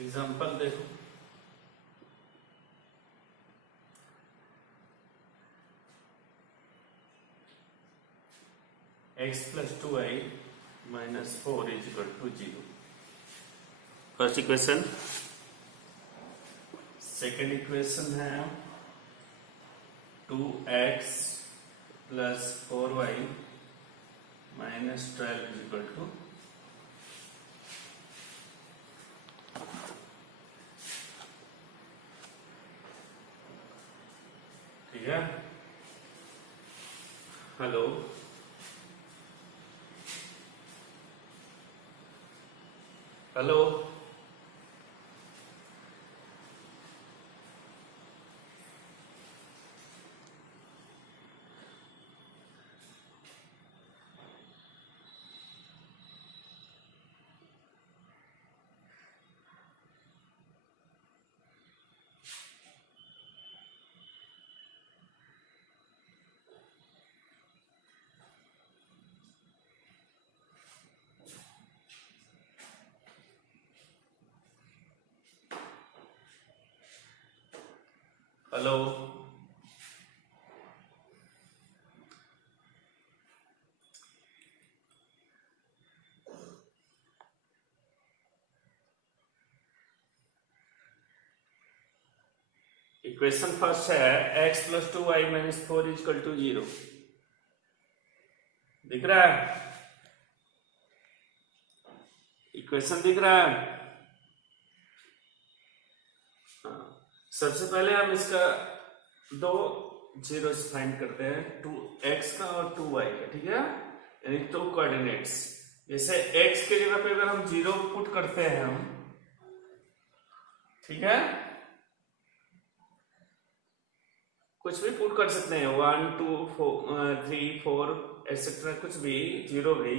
Example देखो, x plus 2i minus 4 is equal to 0। First equation. Second equation है 2x plus 4y minus 12 is equal to, ठीक है। Hello, hello, hello, equation first है x plus 2y minus 4 is equal to 0। दिख रहा है? Equation दिख रहा है? सबसे पहले हम इसका दो जीरोस फाइंड करते हैं, 2x का और 2y का, ठीक है, यानी टू कोऑर्डिनेट्स। जैसे x के जगह पे अगर हम 0 पुट करते हैं हम, ठीक है, कुछ भी पुट कर सकते हैं, 1 2 3 4 एक्सेट्रा, कुछ भी, 0 भी।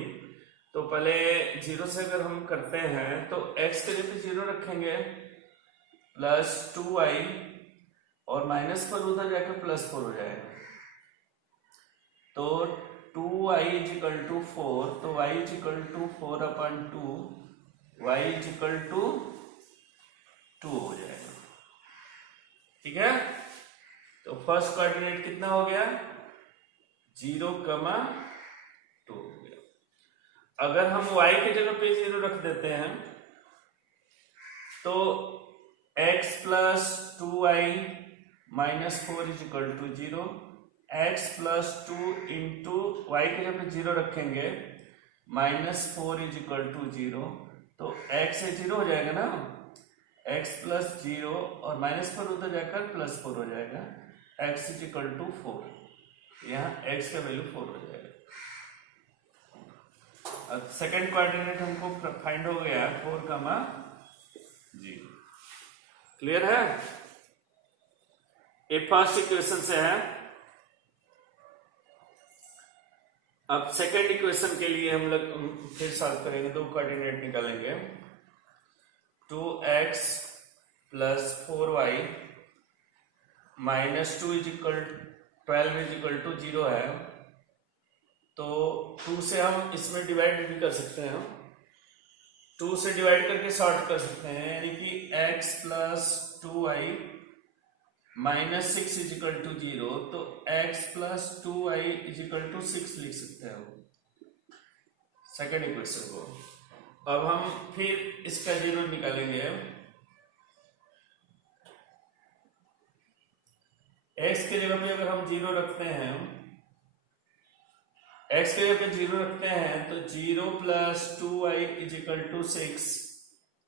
तो पहले 0 से अगर हम करते हैं तो x के जगह पे 0 रखेंगे, प्लस 2y और माइनस पर उधर जाकर प्लस 4 हो जाएगा। तो 2y इज इक्वल टू 4, तो y is equal to 4 upon 2, y is equal to 2 हो जाएगा, ठीक है। तो फर्स्ट कोऑर्डिनेट कितना हो गया? 0, 2 हो गया। अगर हम y के जगह पे 0 रख देते हैं तो x plus 2y minus 4 is equal to 0, x plus 2 into Y के जगह पे 0 रखेंगे, माइनस 4 इज इक्वल टू 0। तो x से 0 हो जाएगा ना, x प्लस 0 और माइनस 4 उधर जाकर प्लस 4 हो जाएगा, x इज इक्वल टू 4। यहाँ x का वैल्यू 4 हो जाएगा। अब सेकेंड कोऑर्डिनेट हमको फाइंड हो गया 4, 0। क्लियर है? ये फर्स्ट इक्वेशन से है। अब सेकेंड इक्वेशन के लिए हम लोग फिर सॉल्व करेंगे, दो कोऑर्डिनेट निकालेंगे। 2x plus 4y minus 2 is equal 12 is equal to 0 है। तो 2 से हम इसमें डिवाइड भी कर सकते हैं, 2 से डिवाइड करके सॉर्ट कर सकते हैं, यानी कि x plus 2y minus 6 is equal to 0। तो x plus 2y is equal to 6 लिख सकते हैं सेकेंड इक्वेशन को। अब हम फिर इसका 0 निकालेंगे। x के जगह पे अगर हम 0 रखते हैं, x के जगह पे 0 रखते हैं तो 0 plus 2y is equal to 6।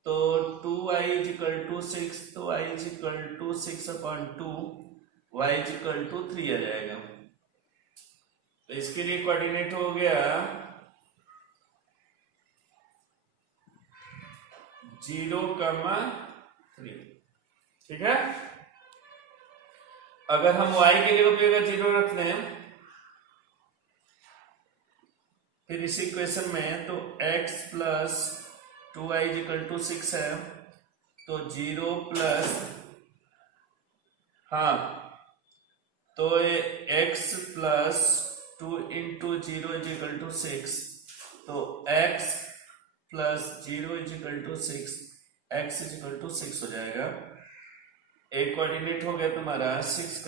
तो 2y इज इक्वल टू 6, तो y is equal to 6 upon 2, y is equal to 3 आ जाएगा। तो इसके लिए कोऑर्डिनेट हो गया 0, 3, ठीक है। अगर हम y के जगह पे अगर 0 रख दें फिर इस इक्वेशन में, तो x plus 2y is equal to 6 है, तो 0 प्लस, हाँ, तो ये x plus 2 into 0 is equal to 6, तो x plus 0 is equal to 6, x is equal to 6 हो जाएगा। एक कोऑर्डिनेट हो गया तुम्हारा 6,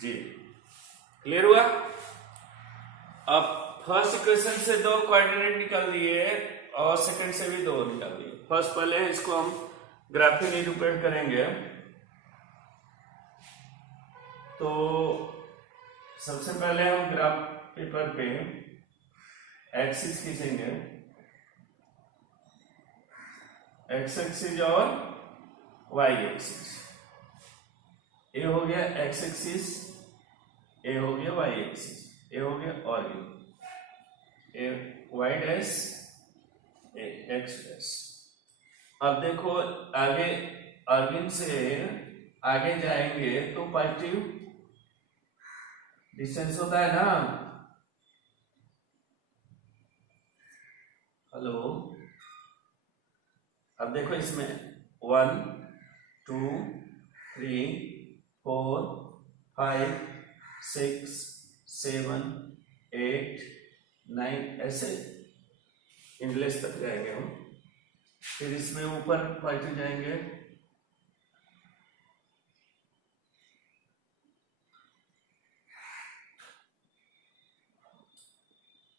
0। क्लियर हुआ? अब फर्स्ट इक्वेशन से दो कोऑर्डिनेट निकाल दिए और सेकंड से भी दो निकाल दिए। फर्स्ट पहले इसको हम ग्राफिकली रिप्रेजेंट करेंगे। तो सबसे पहले हम ग्राफ पेपर पे एक्सिस खींचेंगे, एक्स एक्सिस और वाई एक्सिस। ए हो गया एक्स एक्सिस, ए हो गया वाई एक्सिस, ए हो गया ऑरिजिन, ए वाई डैश, ए एक्स डैश। अब देखो आगे ऑरिजिन से आगे जाएंगे तो पॉजिटिव डिस्टेंस होता है ना। हेलो, अब देखो इसमें 1 2 3 4 5 6 7 8 9 ऐसे इंडलेस तक जाएंगे हम। फिर इसमें ऊपर पॉजिटिव जाएंगे,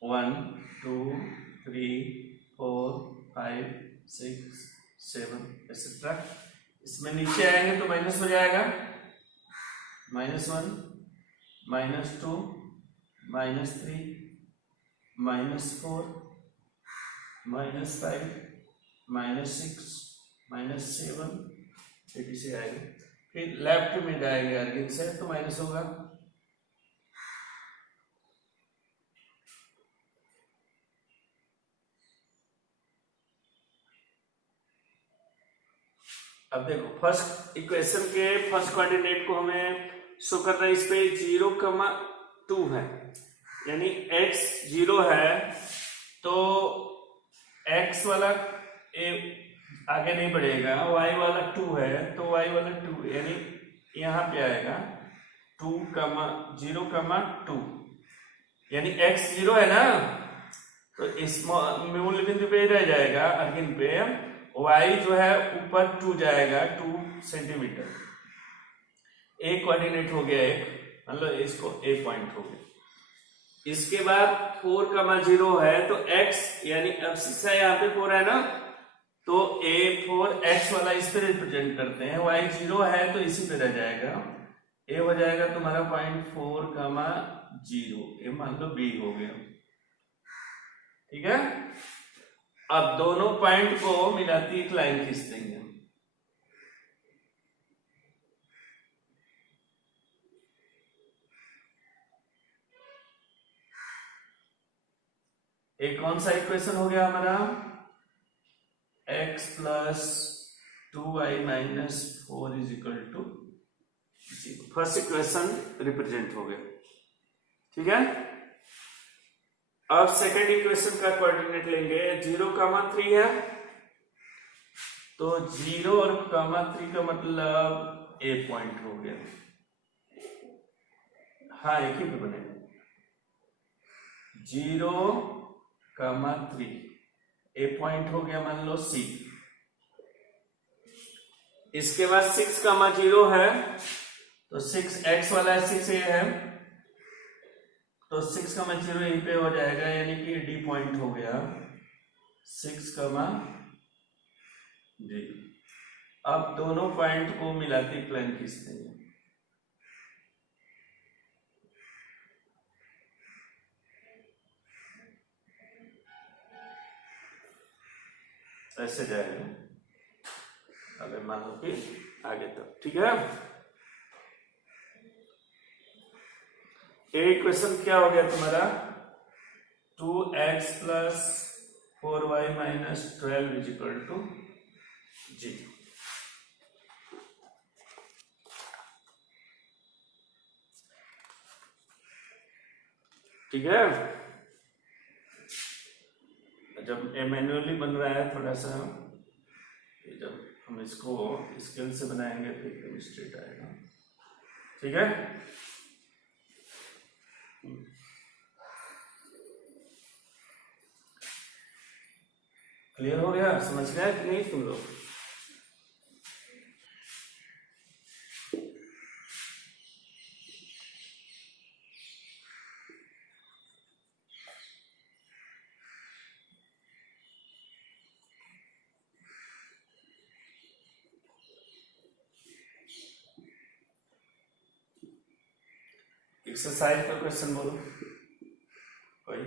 1 2 3 4 5 6 7 एक्सेट्रा। इसमें नीचे आएंगे तो माइनस हो जाएगा, -1 -2 -3 -4 -5 -6 -7 से आएंगे। फिर लेफ्ट में जाएंगे अर्गिन से तो माइनस होगा। अब देखो फर्स्ट इक्वेशन के फर्स्ट कोऑर्डिनेट को हमें शो करना है। इस पे 0,2 है, यानी x 0 है तो x वाला आगे नहीं बढ़ेगा, y वाला 2 है तो y वाला 2 यानी यहाँ पे आएगा 2,0,2 यानी x 0 है ना, तो इस मूल बिंदु पे रह जाएगा अर्गिन पे। y जो है ऊपर 2 जाएगा 2 सेंटीमीटर। एक कोऑर्डिनेट हो गया, एक मतलब इसको a पॉइंट हो गया। इसके बाद 4,0 है तो x यानी अब शीशा यहाँ पे 4 है ना, तो a4 x वाला इस पे रिप्रेजेंट करते हैं। y 0 है तो इसी पे रह जाएगा, a हो जाएगा तुम्हारा 0.4,0, ये मान लो b हो गया। ठीक है, अब दोनों पॉइंट को मिलाती एक लाइन खींच देंगे। एक कौन सा इक्वेशन हो गया हमारा, x plus 2y minus 4 is equal to 0। First equation represent हो गया। ठीक है, अब सेकेंड इक्वेशन का कोऑर्डिनेट लेंगे। 0,3 है तो 0 और 3 का मतलब a पॉइंट हो गया। हाँ, एक ही पे बनेगा 0,3 a पॉइंट हो गया मान लो c। इसके बाद 6,0 है तो 6x वाला 6a है तो 6,0 यहीं पे हो जाएगा, यानी कि d पॉइंट हो गया 6,0। अब दोनों पॉइंट को मिलाती प्लान खींचते हैं। ऐसे जाएगा, अगर मान लो कि आगे तक। ठीक है, एक क्वेश्चन क्या हो गया तुम्हारा, 2x plus 4y minus 12 is equal to 0। ठीक है, जब ये मैन्युअली बन रहा है थोड़ा सा, जब हम इसको स्केल से बनाएंगे तो एकदम स्ट्रेट आएगा। ठीक है, क्लियर हो गया? समझ गया कि नहीं तुम लोग? एक्सरसाइज का क्वेश्चन बोलो कोई।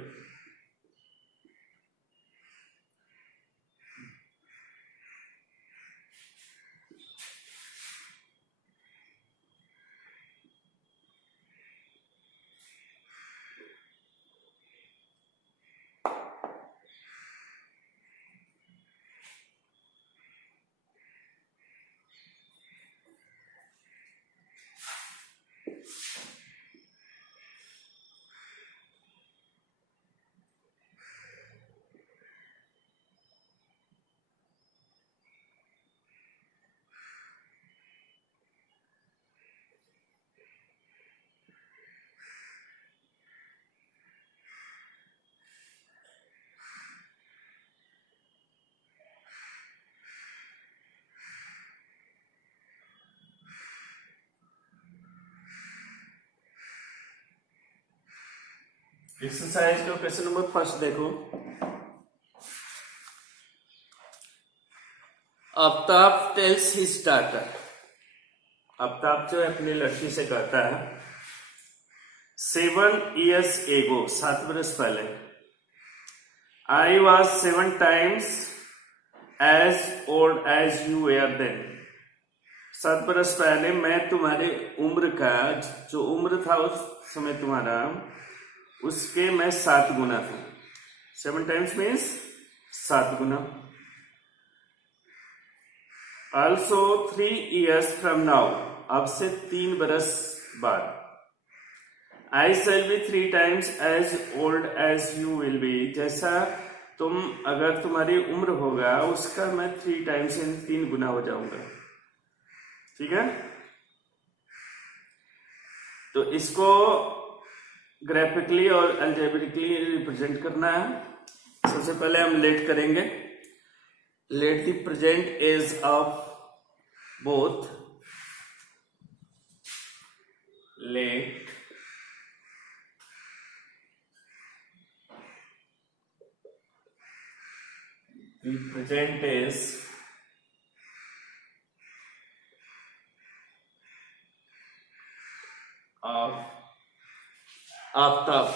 एक्सरसाइज का क्वेश्चन नंबर फर्स्ट देखो। Aftab tales his daughter, Aftab जो है अपनी लड़की से कहता है 7 years ago, 7 बरस पहले, I was 7 times as old as you were then. 7 बरस पहले मैं तुम्हारे उम्र का, जो उम्र था उस समय तुम्हारा, उसके मैं 7 गुना था। 7 times means 7 Guna. Also 3 years from now, अब से 3 बरस बाद, I shall be 3 times as old as you will be, जैसा तुम, अगर तुम्हारी उम्र होगा उसका मैं 3 times 3 गुना हो जाऊंगा। ठीक है, तो इसको ग्राफिकली और अलजेब्रिकली रिप्रेजेंट करना है। सबसे पहले हम लेट करेंगे। Let the present age of both, let the present age of Aftab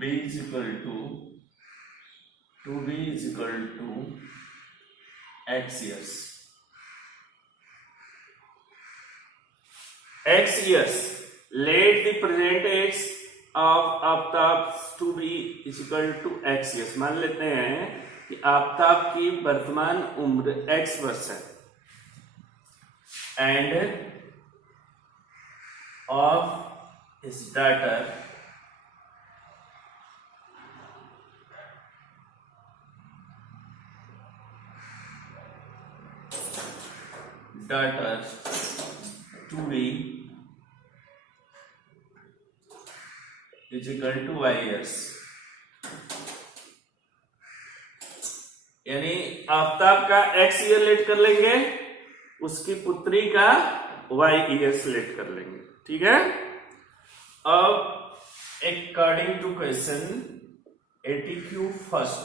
b is equal to b is equal to x years. X years. Let the present age of Aftab to be is equal to x years. मान लेते हैं कि आफ्ताब की वर्तमान उम्र x वर्ष है, and of his daughter to be is equal to y years. यानी आफ्ताब का x ईयर लेट कर लेंगे, उसकी पुत्री का y ईयर लेट कर लेंगे। ठीक है, अब according to question 80Q first,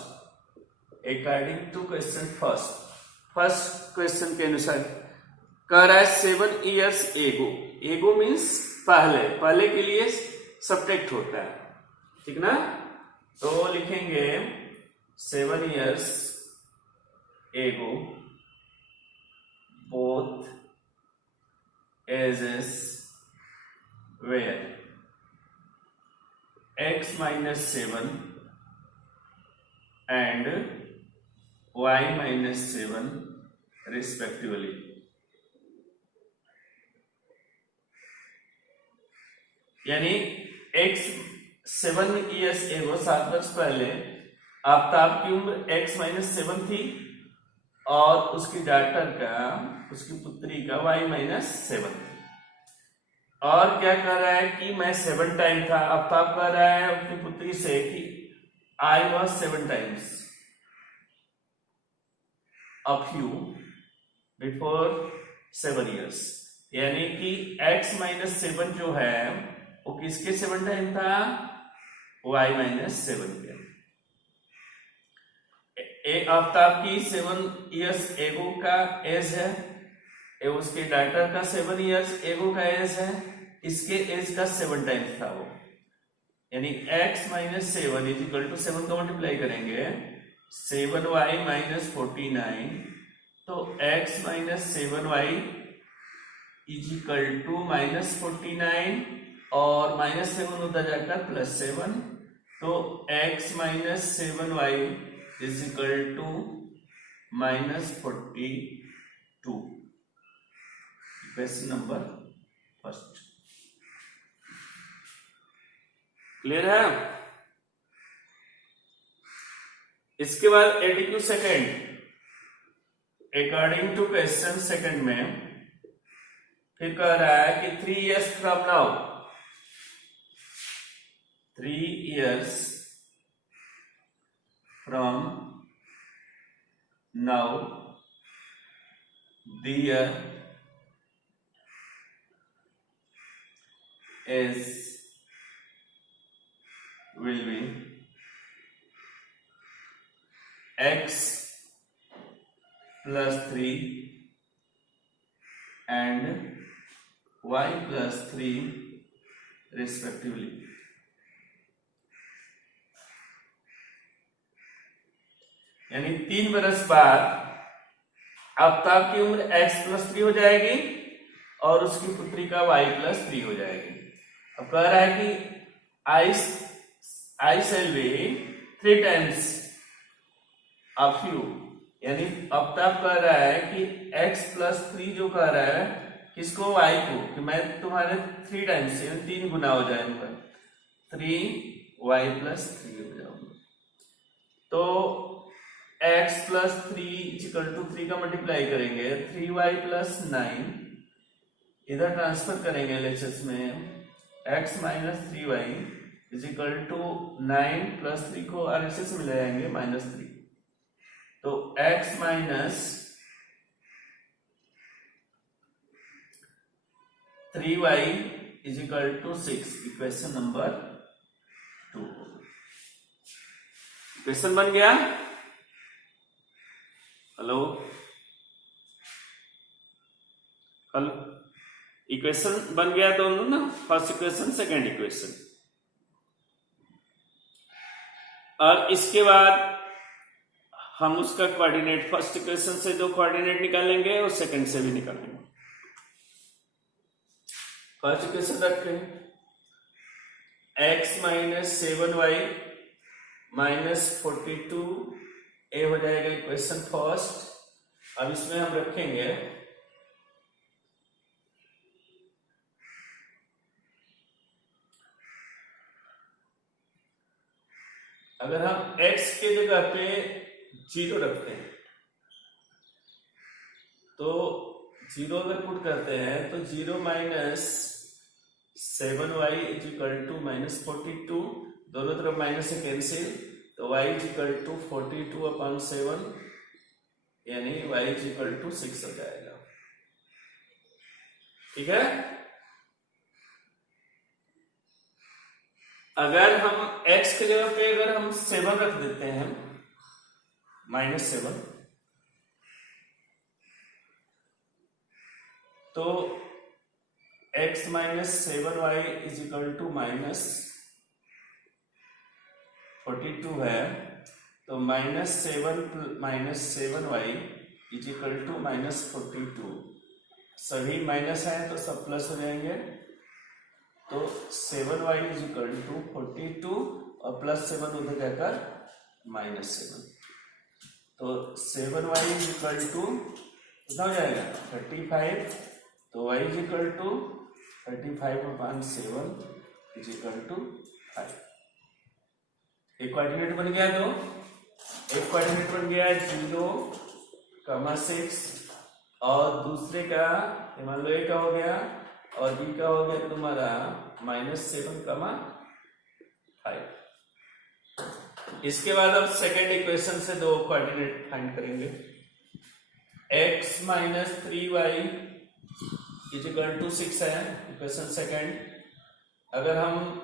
according to question first question के अनुसार कह रहा है 7 years ago। एगो मीन्स पहले, पहले के लिए सब्ट्रैक्ट होता है, ठीक ना। तो लिखेंगे 7 years ago both ages were x minus 7 and y minus 7 respectively. यानी x 7 years ago, 7 वर्ष पहले आफ्ताब की उम्र x minus 7 थी और उसकी डॉटर का, उसकी पुत्री का y minus 7 थी। और क्या कह रहा है कि मैं 7 टाइम था। अब तो आप कह रहा है अपनी पुत्री से कि I was 7 times of you before 7 years, यानी कि x माइनस 7 जो है वो किसके 7 टाइम था, y माइनस 7 के। आफ्ताब की 7 years एगो का एज है, उसके डॉटर का 7 years एगो का एज है, इसके एज का 7 टाइम्स था वो, यानी x minus 7 is equal to 7 का मल्टीप्लाई करेंगे 7y माइनस 49, तो x minus 7y is equal to minus 49 और माइनस 7 उधर जाकर प्लस 7, तो x minus 7y is equal to minus 42। Question number first clear है। इसके बाद एडीक्यू second, according to question second में फिर कह रहा है कि 3 years from now, 3 years from now the year is will be x plus 3 and y plus 3 respectively। यानी 3 बरस बाद आफ्ताब की उम्र x प्लस 3 हो जाएगी और उसकी पुत्री का y प्लस 3 हो जाएगी। अब कह रहा है कि I shall be 3 times of you, यानी आफ्ताब कह रहा है कि x प्लस 3 जो कह रहा है किसको, y को, कि मैं तुम्हारे 3 टाइम्स से 3 गुना हो जाएगा, 3y प्लस 3 हो जाऊंगा। तो x प्लस 3 इक्वल टू 3 का मल्टीप्लाई करेंगे 3y प्लस 9, इधर ट्रांसफर करेंगे एलएचएस में x minus 3y is equal to 9 plus 3 को आरएचएस में ले आएंगे माइनस 3, तो x minus 3y is equal to 6। Equation number 2। Question बन गया। हेलो हेलो, इक्वेशन बन गया दोनों ना, फर्स्ट इक्वेशन सेकेंड इक्वेशन। और इसके बाद हम उसका कोऑर्डिनेट फर्स्ट इक्वेशन से जो कोऑर्डिनेट निकालेंगे और सेकंड से भी निकालेंगे। फर्स्ट इक्वेशन रखें x माइनस 7y माइनस 42 ए हो जाएगा इक्वेशन फर्स्ट। अब इसमें हम रखेंगे अगर हम x के जगह पे 0 रखते हैं तो 0 अगर पुट करते हैं तो 0 minus 7y is equal to minus 42, दोनों तरफ माइनस से कैंसिल, तो y इज इक्वल टू 42/7, यानी y इज इक्वल टू 6 हो जाएगा। ठीक है। अगर हम x के जगह पे अगर हम 7 रख देते हैं -7, तो x minus 7y is equal to minus 42 है, तो -7y इज इक्वल टू -42। सभी माइनस है तो सब प्लस हो जाएंगे, तो 7y इज इक्वल टू 42 और प्लस 7 उधर जाकर -7, तो 7y इज इक्वल टू कितना हो जाएगा 35, तो y is equal to 35/7 is equal to 5। एक कोऑर्डिनेट बन गया, तो एक कोऑर्डिनेट बन गया 0, 6 और दूसरे का मान लो एक हो गया और बी का हो गया तुम्हारा -7,5। इसके बाद अब सेकेंड इक्वेशन से दो कोऑर्डिनेट फाइंड करेंगे। x - 3y = 6 है इक्वेशन सेकेंड। अगर हम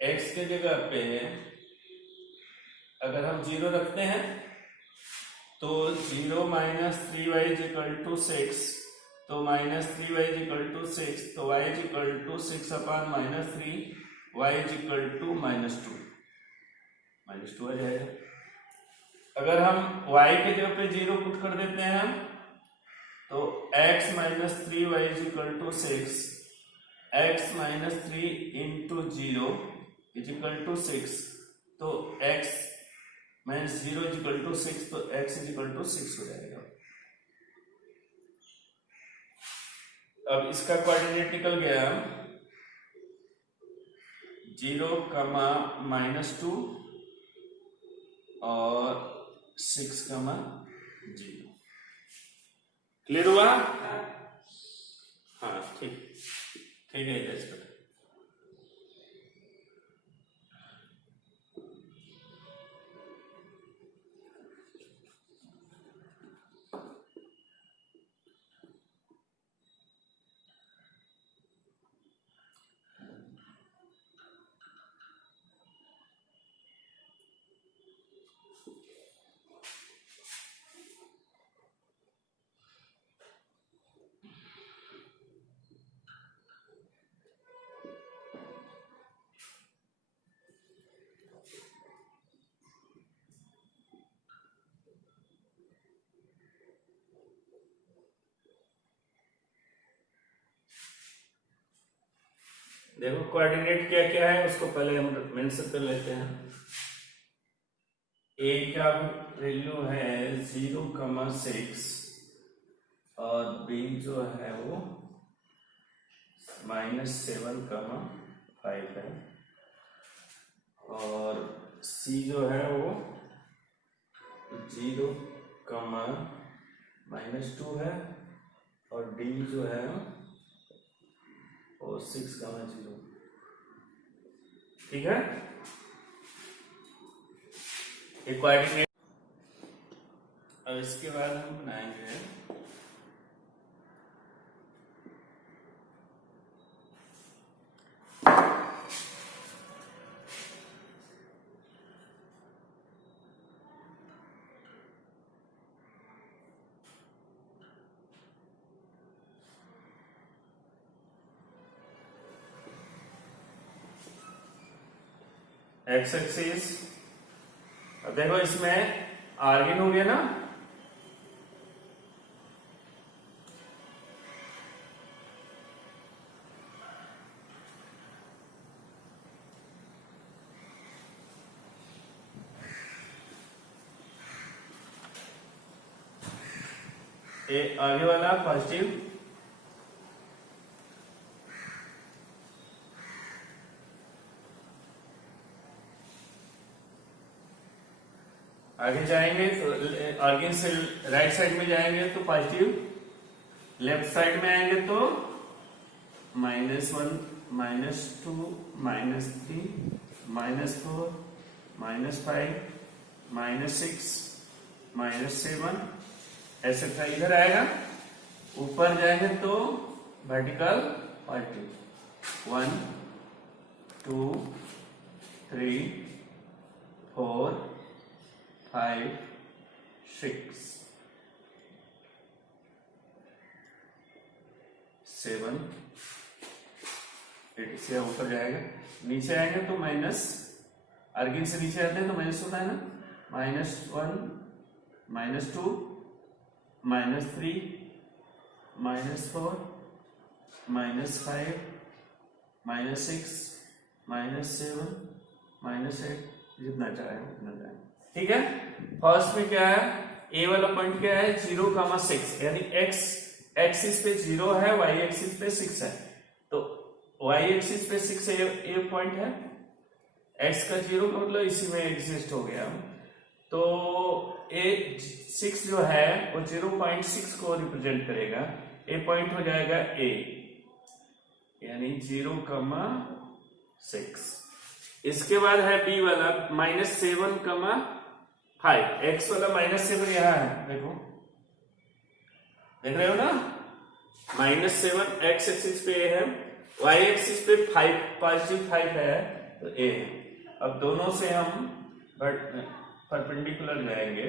x के जगह पे अगर हम 0 रखते हैं तो 0 - 3y = 6, तो -3y = 6, तो y = 6/-3, y = -2 आ जाएगा। अगर हम y के जगह पे 0 पुट कर देते हैं तो x - 3y = 6, x - 3 × 0 = 6, तो x - 0 = 6, तो x = 6 हो जाएगा। अब इसका कोऑर्डिनेट निकल गया 0, -2 और 6, 0। क्लियर हुआ? हाँ ठीक है इसका। देखो कोऑर्डिनेट क्या क्या है उसको पहले हम मेंशन कर लेते हैं। a का वैल्यू है 0,6 और b जो है वो -7,5 है और c जो है वो 0,-2 है और d जो है और 6,0। ठीक है, एक कोऑर्डिनेट। अब इसके बाद हम बनाएंगे एक्स एक्सिस। अब देखो इसमें आर्गिन हो गया ना, ये आगे वाला पॉजिटिव, आगे जाएंगे तो आर्गिन से राइट साइड में जाएंगे तो पॉजिटिव, लेफ्ट साइड में आएंगे तो -1, -2, -3, -4, -5, -6, -7 ऐसे इधर आएगा। ऊपर जाएंगे तो वर्टिकल पॉजिटिव 1, 2, 3, 4, 5, 6, 7, 8 से ऊपर जाएगा। नीचे आएंगे तो माइनस, आर्गिन से नीचे आते हैं तो माइनस होता है ना, -1, -2, -3, -4, -5, -6, -7, -8 जितना चाहे उतना जाए। ठीक है, फर्स्ट में क्या है, ए वाला पॉइंट क्या है 0,6, यानी एक्स एक्सिस पे 0 है, वाई एक्सिस पे 6 है, तो वाई एक्सिस पे 6 ए पॉइंट है x का 0 का मतलब इसी में एग्जिस्ट हो गया। तो ए 6 जो है वो 0.6 को रिप्रेजेंट करेगा। ए पॉइंट हो जाएगा ए, यानी 0,6। इसके बाद है बी वाला -7,5। एक्स वाला -7 यहाँ है, देखो देख रहे हो ना, -7 एक्स एक्सिस पे ए है, वाई एक्सिस पे 5 +5 है, तो ए है। अब दोनों से हम परपेंडिकुलर जाएंगे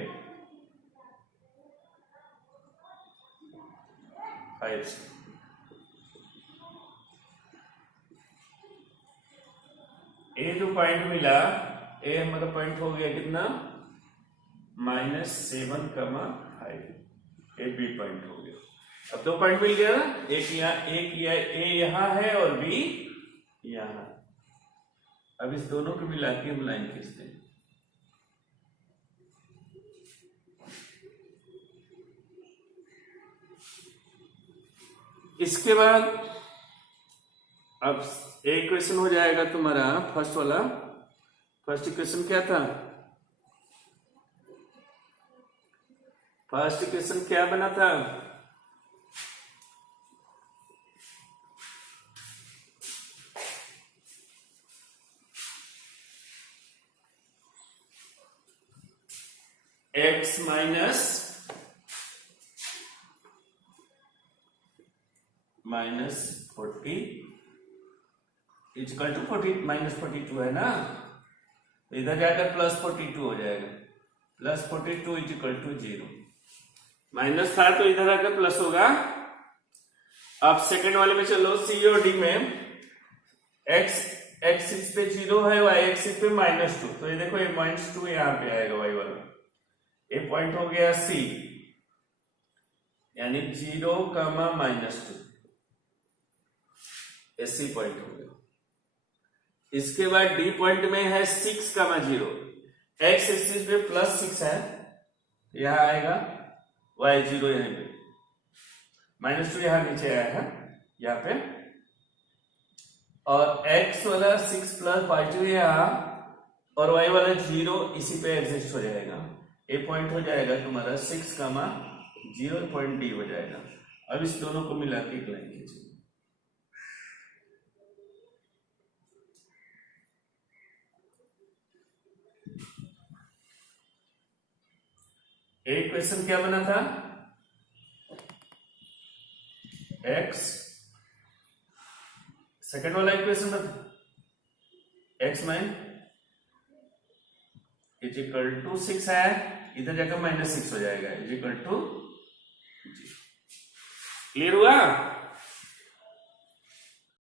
5 से। ए जो पॉइंट मिला, ए हमारा पॉइंट हो गया कितना, -7,5। ए बी पॉइंट हो गया। अब 2 पॉइंट मिल गया ना, एक ए यहां है और बी यहां। अब इस दोनों को मिला के हम लाइन खींचते हैं। इसके बाद अब एक क्वेश्चन हो जाएगा तुम्हारा फर्स्ट वाला। फर्स्ट इक्वेशन क्या था, फर्स्ट इक्वेशन क्या बना था, x -40 इक्वल टू -42 है ना, तो इधर जाकर +42 हो जाएगा। +42 इक्वल टू 0। माइनस था तो इधर आकर प्लस होगा। अब सेकंड वाले में चलो, सी और डी में x एक्सिस पे 0 है, y एक्सिस पे -2, तो ये देखो ये -2 यहाँ पे आएगा y वाला। ये पॉइंट हो गया C, यानी 0,-2 ऐसी पॉइंट हो गया। इसके बाद डी पॉइंट में है 6,0, एक्स एक्सिस पे +6 है, यहां आएगा, y 0 यहीं पे, -2 यहां नीचे आया है यहाँ पे, और x वाला 6 + y2 यहां, और y वाला 0 इसी पे एग्जिस्ट हो जाएगा। ए पॉइंट हो जाएगा तुम्हारा 6,0 पॉइंट डी हो जाएगा। अब इस दोनों को मिला के एक लाइन खींचिए। एक क्वेश्चन क्या बना था, x, सेकंड वाला इक्वेशन था x इक्वल टू 6 है, इधर जाकर -6 हो जाएगा, इक्वल टू 0। क्लियर हुआ।